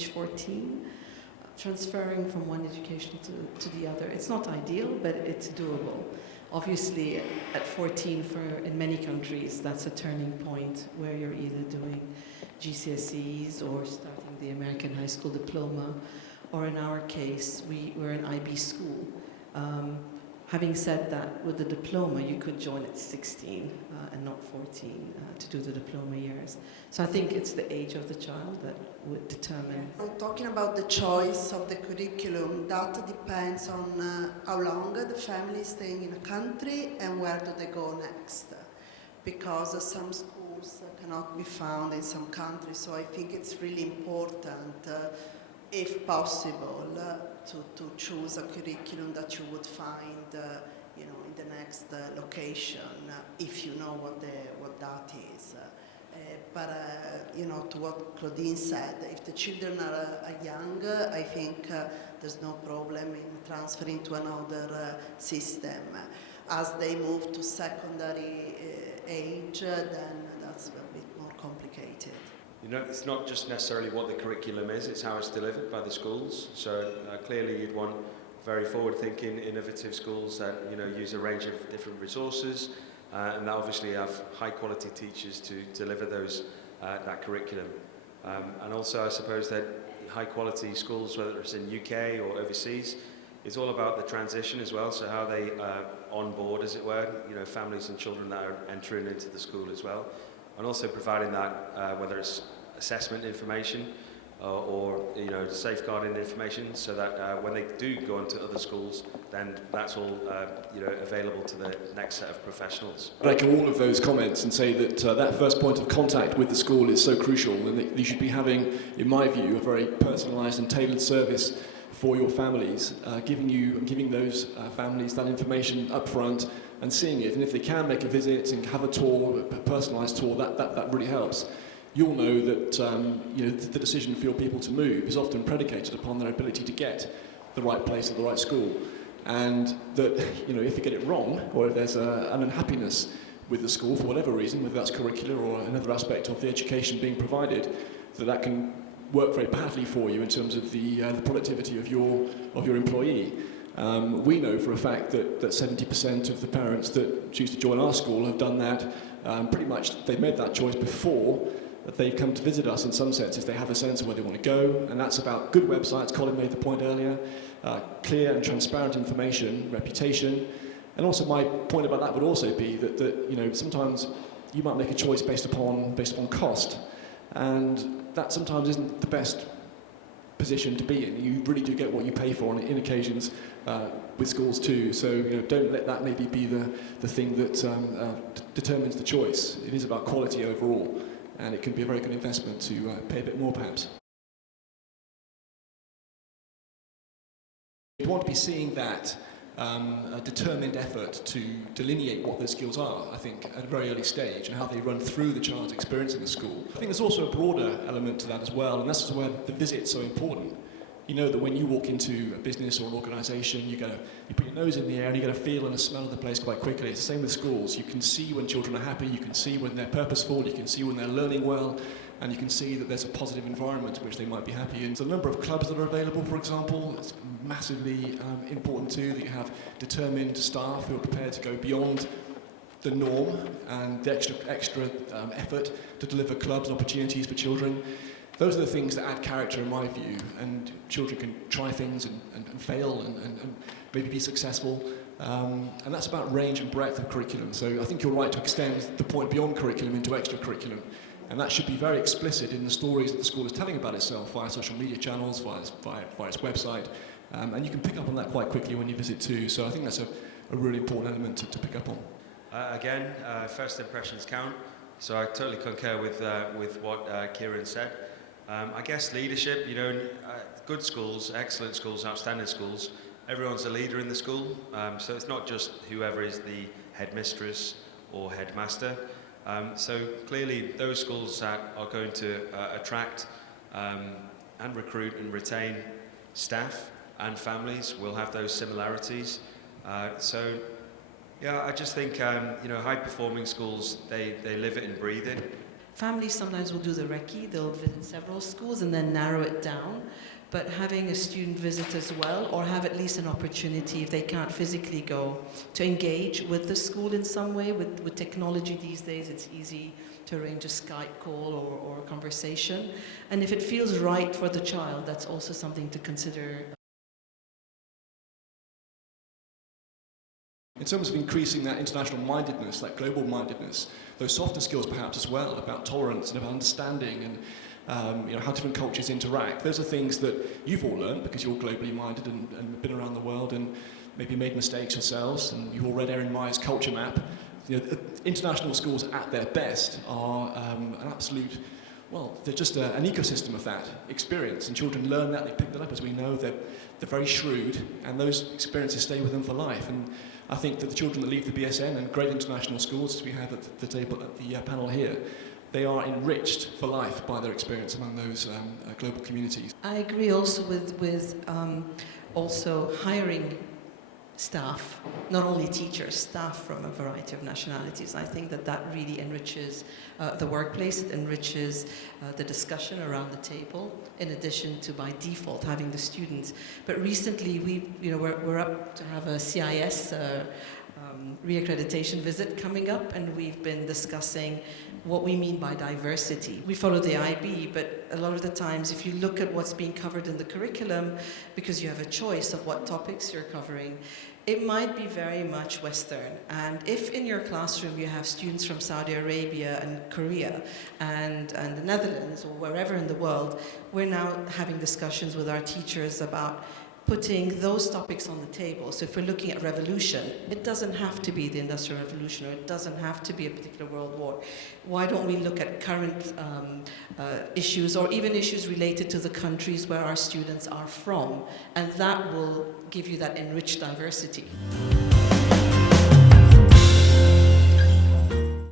age 14, transferring from one education to the other. It's not ideal, but it's doable. Obviously, at 14, in many countries, that's a turning point where you're either doing GCSEs or starting the American high school diploma, or in our case, we're an IB school. Having said that, with the diploma, you could join at 16 and not 14 to do the diploma years. So I think it's the age of the child that would determine. I'm talking about the choice of the curriculum. That depends on how long the family is staying in a country and where do they go next. Because some schools cannot be found in some countries, so I think it's really important, if possible, to choose a curriculum that you would find, in the next location, if you know what that is. To what Claudine said, if the children are young, I think there's no problem in transferring to another system. As they move to secondary age, then that's a bit more complicated. It's not just necessarily what the curriculum is, it's how it's delivered by the schools. So clearly you'd want very forward-thinking, innovative schools that use a range of different resources and that obviously have high-quality teachers to deliver that curriculum. And also I suppose that high-quality schools, whether it's in UK or overseas, it's all about the transition as well, so how they onboard, as it were, families and children that are entering into the school as well. And also providing that, whether it's assessment information or safeguarding information, so that when they do go into other schools, then that's all available to the next set of professionals. I echo all of those comments and say that that first point of contact with the school is so crucial, and that you should be having, in my view, a very personalised and tailored service for your families, giving those families that information up front and seeing it. And if they can make a visit and have a tour, a personalised tour, that really helps. You'll know that the decision for your people to move is often predicated upon their ability to get the right place at the right school, and that if they get it wrong, or if there's an unhappiness with the school for whatever reason, whether that's curricular or another aspect of the education being provided, that can work very badly for you in terms of the productivity of your employee. We know for a fact that 70% of the parents that choose to join our school have done that. Pretty much they've made that choice before that they've come to visit us. In some senses, they have a sense of where they want to go, and that's about good websites. Colin made the point earlier, clear and transparent information, reputation, and also my point about that would also be that sometimes you might make a choice based upon cost, and that sometimes isn't the best position to be in. You really do get what you pay for in occasions with schools too. So don't let that maybe be the thing that determines the choice. It is about quality overall, and it can be a very good investment to pay a bit more perhaps. You want to be seeing that a determined effort to delineate what those skills are, I think, at a very early stage, and how they run through the child's experience in the school. I think there's also a broader element to that as well, and that's where the visit's so important. You know that when you walk into a business or an organisation, you put your nose in the air and you get a feel and a smell of the place quite quickly. It's the same with schools. You can see when children are happy, you can see when they're purposeful, you can see when they're learning well, and you can see that there's a positive environment in which they might be happy in. So the number of clubs that are available, for example, it's massively important too, that you have determined staff who are prepared to go beyond the norm and the extra effort to deliver clubs and opportunities for children. Those are the things that add character in my view, and children can try things and fail and maybe be successful. And that's about range and breadth of curriculum. So I think you're right to extend the point beyond curriculum into extra curriculum. And that should be very explicit in the stories that the school is telling about itself via social media channels, via its website. And you can pick up on that quite quickly when you visit too. So I think that's a really important element to pick up on. Again, first impressions count. So I totally concur with what Kieran said. I guess leadership, good schools, excellent schools, outstanding schools, everyone's a leader in the school. So it's not just whoever is the headmistress or headmaster. So clearly those schools that are going to attract and recruit and retain staff and families will have those similarities. So yeah, I just think high performing schools, they live it and breathe it. Families sometimes will do the recce, they'll visit several schools and then narrow it down. But having a student visit as well, or have at least an opportunity, if they can't physically go, to engage with the school in some way. With technology these days, it's easy to arrange a Skype call or a conversation. And if it feels right for the child, that's also something to consider. In terms of increasing that international mindedness, that global mindedness, those softer skills perhaps as well, about tolerance and about understanding and how different cultures interact. Those are things that you've all learned because you're globally minded and been around the world and maybe made mistakes yourselves, and you've all read Erin Meyer's culture map. International schools at their best are an absolute, well, they're just an ecosystem of that experience, and children learn that, they pick that up, as we know, they're very shrewd, and those experiences stay with them for life. And I think that the children that leave the BSN and great international schools, as we have at the table, at the panel here, they are enriched for life by their experience among those global communities. I agree also with also hiring staff, not only teachers, staff from a variety of nationalities. I think that really enriches the workplace, it enriches the discussion around the table, in addition to by default having the students. But recently we're up to have a CIS reaccreditation visit coming up, and we've been discussing what we mean by diversity. We follow the IB, but a lot of the times if you look at what's being covered in the curriculum, because you have a choice of what topics you're covering, it might be very much Western. And if in your classroom you have students from Saudi Arabia and Korea and the Netherlands or wherever in the world, we're now having discussions with our teachers about putting those topics on the table. So if we're looking at revolution, it doesn't have to be the Industrial Revolution, or it doesn't have to be a particular world war. Why don't we look at current issues, or even issues related to the countries where our students are from? And that will give you that enriched diversity.